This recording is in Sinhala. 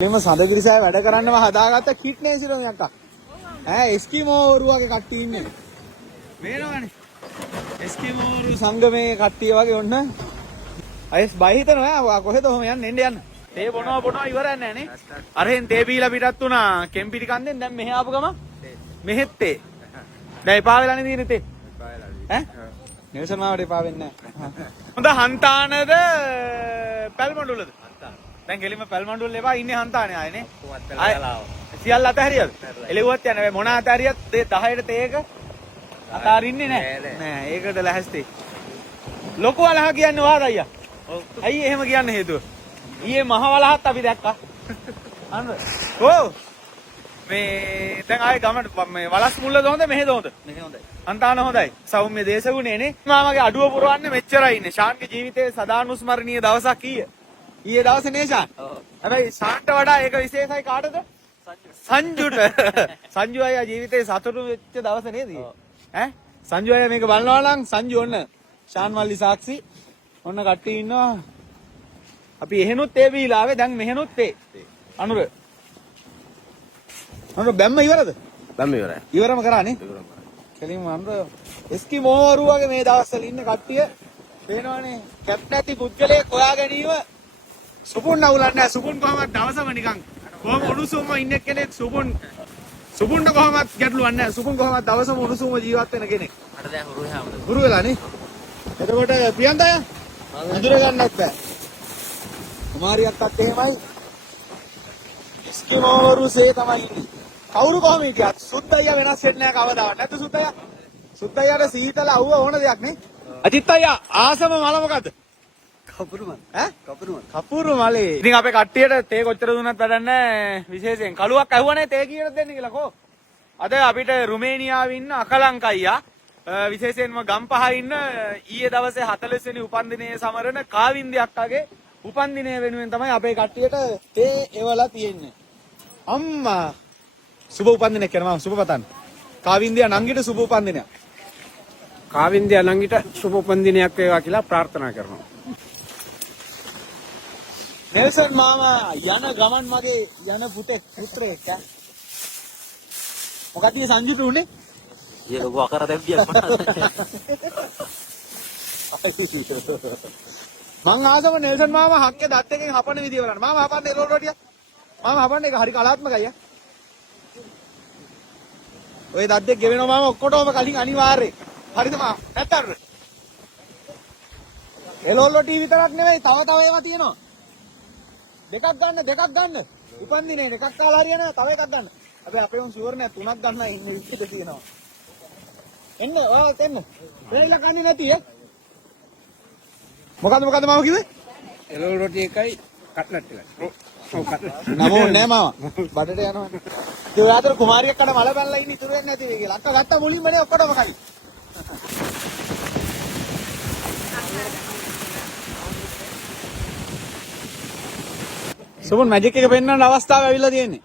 මෙම සඳගිරිසාවේ වැඩ කරන්නව හදාගත්ත කිට් නේ සිරෝ යක්කා. ඈ එස්කිමෝරු වගේ කට්ටිය ඉන්නේ. මේනවනේ. එස්කිමෝරු සංගමේ කට්ටිය වගේ ඔන්න. අයස් බය හිතනවා කොහෙද ඔහම යන්න එන්න. තේ බොනවා ඉවරයක් නැහැ නේ. අරහෙන් තේ බීලා පිටත් උනා කෙම්පිටි කන්දෙන් දැන් මෙහෙ ආපු ගම මෙහෙත් තේ. දැන් එපා වෙලානේ තියෙන්නේ තේ. ඈ? නෙල්සන් මාවට එපා වෙන්නේ නැහැ. හොඳ හන්තානද පැල්මඩුලද? දැන් ගෙලිම පැල්මඩුල් එපා ඉන්නේ හන්තානේ ආයේනේ. සියල්ල අතහැරියද? එලෙව්වත් යන්නේ මොන අතහැරියත් 10ට තේක අතාරින්නේ නැහැ. නෑ ඒකට ලැහැස්ති. ලොකු වලහ කියන්නේ වාද අයියා. ඇයි එහෙම කියන්න හේතුව? ඊයේ මහ වලහත් අපි දැක්කා. අන්න. ඕ මේ දැන් ආයේ ගමට මේ වලස් මුල්ලද හොඳ මෙහෙද හොඳ? මෙහෙ හොඳයි. හන්තාන හොඳයි. සෞම්‍ය දේශගුණේ නේ. මාමගේ අඩුව පුරවන්නේ මෙච්චරයි ඉන්නේ. ෂාන්ගේ ජීවිතයේ සදානුස්මරණීය දවසක් ඊයේ දවසේ නේ ෂාන්. හැබැයි ෂාන්ට වඩා ඒක විශේෂයි කාටද? සංජුට. සංජු අයියා ජීවිතේ සතුටු වෙච්ච දවස නේද? ඈ සංජු අයියා මේක බලනවා නම් සංජු ඔන්න ෂාන් මල්ලි සාක්ෂි ඔන්න කට්ටිය ඉන්නවා. අපි එහෙනුත් ඒ බීලාවේ දැන් මෙහෙනුත් ඒ. අනුර. අනුර බැම්ම ඉවරද? බැම්ම ඉවරයි. ඉවරම කරානේ? ඉවරම කරා. කෙලින්ම අනුර එස්කිමෝරු වගේ මේ දවස්වල ඉන්න කට්ටිය පේනවනේ කැප් නැති පුද්ගලයෙක් හොයා ගැනීම සුපුන් නවුලන්නේ නැහැ. සුපුන් කොහමද දවසම නිකන් කොහොම උණුසුම ඉන්න කෙනෙක් සුපුන්ට කොහොමද ගැටලුවක් නැහැ. සුපුන් කොහමද දවසම උණුසුම ජීවත් වෙන කෙනෙක්. මට දැන් හුරු වෙලා නේ. එතකොට ප්‍රියන්ත අය අඳුර ගන්නත් බෑ. කුමාරියක්වත් එහෙමයි. එස්කිමෝරුසේ තමයි ඉන්නේ. කවුරු කොහොම හිටියත් සුද්දයියා වෙනස් වෙන්නේ නැහැ කවදාවත්. නැත්නම් සුද්දයියා. සුද්දයියාට සීතල අවුව ඕන දෙයක් නේ. අජිත් අයියා ආසම මල මොකද්ද? කපුරු මල. ඈ? කපුරු මල. කපුරු මලේ. ඉතින් අපේ කට්ටියට තේ කොච්චර දුන්නත් වැඩක් නැහැ. විශේෂයෙන් කලුවක් ඇහුවනේ තේ කීයද දෙන්න කියලා කෝ. අද අපිට රුමේනියාවේ ඉන්න අකලංක අයියා විශේෂයෙන්ම ගම්පහ ඉන්න ඊයේ දවසේ 40 වෙනි උපන්දිනයේ සමරන කාවින්දි අක්කාගේ උපන්දිනය වෙනුවෙන් තමයි අපේ කට්ටියට තේ එවලා තියෙන්නේ. අම්මා සුබ උපන්දිනයක් කරනවා සුබ පතන්න. කාවින්දියා නංගිට සුබ උපන්දිනයක්. කාවින්දියා නංගිට සුබ උපන්දිනයක් වේවා කියලා ප්‍රාර්ථනා කරනවා. නෙල්සන් මාමා යන ගමන් මගේ යන පුත්‍රයෙක් ඈ. මොකක්ද සංජුට උනේ? ये लोग आकर आते हैं මං ආසම නෙල්සන් මාමා හක්කේ දත් එකෙන් හපන විදිය බලන්න. මාමා හපන්නේ රෝල් රොටිය. මාමා හපන්නේ ඒක හරි කලාත්මකයි ඈ. ඔය දත් දෙක ගෙවෙනවා මාමා ඔක්කොටම කලින් අනිවාර්යයෙන්. හරිද මාමා? නැත්තර. එලෝල් රොටි විතරක් නෙවෙයි තව ඒවා තියෙනවා. දෙකක් ගන්න. උපන්දිනේ දෙකක් කාලා හරියනවා තව එකක් ගන්න. හැබැයි අපේ උන් ෂුවර් නෑ තුනක් ගන්න ඉන්නේ විදිහට තියෙනවා. එන්න ඔයාත් එන්න. වෙයිලා කන්නේ නැති ඈ. මොකද්ද මාම කිව්වේ? එළවලු රොටි එකයි කට්ලට් එකයි. ඔව් කට්ලට්. නමෝ නෑ මාම. බඩට යනවා. ඒ ඔය අතර කුමාරියක් කඩ මල බැලලා ඉන්න ඉතුරු වෙන්නේ නැති වෙයි කියලා. අක්ක ගත්ත මුලින්ම නේ ඔක්කොටම කයි. සුබන් මැජික් එක පෙන්වන්න අවස්ථාව ඇවිල්ලා තියෙන්නේ.